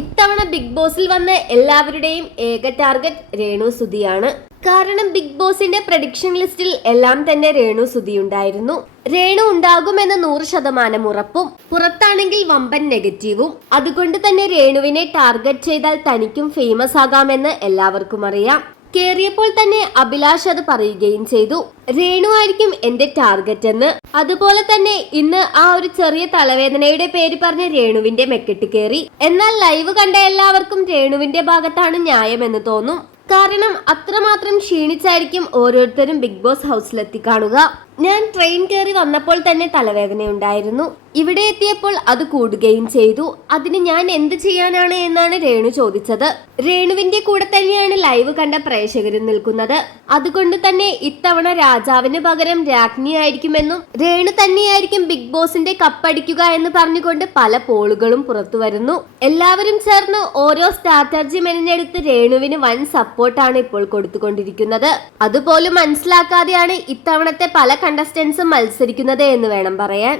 ഇത്തവണ ബിഗ് ബോസിൽ വന്ന എല്ലാവരുടെയും ഏക ടാർഗറ്റ് രേണു സുധിയാണ്. കാരണം ബിഗ് ബോസിന്റെ പ്രഡിക്ഷൻ ലിസ്റ്റിൽ എല്ലാം തന്നെ രേണു സുധി ഉണ്ടായിരുന്നു. രേണു ഉണ്ടാകുമെന്ന് 100% ഉറപ്പും, പുറത്താണെങ്കിൽ വമ്പൻ നെഗറ്റീവും. അതുകൊണ്ട് തന്നെ രേണുവിനെ ടാർഗറ്റ് ചെയ്താൽ തനിക്കും ഫേമസ് ആകാമെന്ന് എല്ലാവർക്കും അറിയാം. കേറിയപ്പോൾ തന്നെ അഭിലാഷ് അത് പറയുകയും ചെയ്തു, രേണു ആയിരിക്കും എന്റെ ടാർഗറ്റ് എന്ന്. അതുപോലെ തന്നെ ഇന്ന് ആ ഒരു ചെറിയ തലവേദനയുടെ പേര് പറഞ്ഞ് രേണുവിന്റെ മെക്കെട്ട് കയറി. എന്നാൽ ലൈവ് കണ്ട എല്ലാവർക്കും രേണുവിന്റെ ഭാഗത്താണ് ന്യായമെന്ന് തോന്നും. കാരണം അത്രമാത്രം ക്ഷീണിച്ചായിരിക്കും ഓരോരുത്തരും ബിഗ് ബോസ് ഹൗസിലെത്തി കാണുക. ഞാൻ ട്രെയിൻ കയറി വന്നപ്പോൾ തന്നെ തലവേദനയുണ്ടായിരുന്നു, ഇവിടെ എത്തിയപ്പോൾ അത് കൂടുകയും ചെയ്തു. അതിന് ഞാൻ എന്ത് ചെയ്യാനാണ് എന്നാണ് രേണു ചോദിച്ചത്. രേണുവിന്റെ കൂടെ തന്നെയാണ് ലൈവ് കണ്ട പ്രേക്ഷകരും നിൽക്കുന്നത്. അതുകൊണ്ട് തന്നെ ഇത്തവണ രാജാവിന് പകരം രാജ്ഞിയായിരിക്കുമെന്നും രേണു തന്നെയായിരിക്കും ബിഗ് ബോസിന്റെ കപ്പടിക്കുക എന്ന് പറഞ്ഞുകൊണ്ട് പല പോളുകളും പുറത്തു വരുന്നു. എല്ലാവരും ചേർന്ന് ഓരോ സ്ട്രാറ്റജി മെനഞ്ഞെടുത്ത് രേണുവിന് വൻ സപ്പോർട്ടാണ് ഇപ്പോൾ കൊടുത്തുകൊണ്ടിരിക്കുന്നത്. അതുപോലും മനസ്സിലാക്കാതെയാണ് ഇത്തവണത്തെ പല കണ്ടസ്റ്റൻസും മത്സരിക്കുന്നത് എന്ന് വേണം പറയാൻ.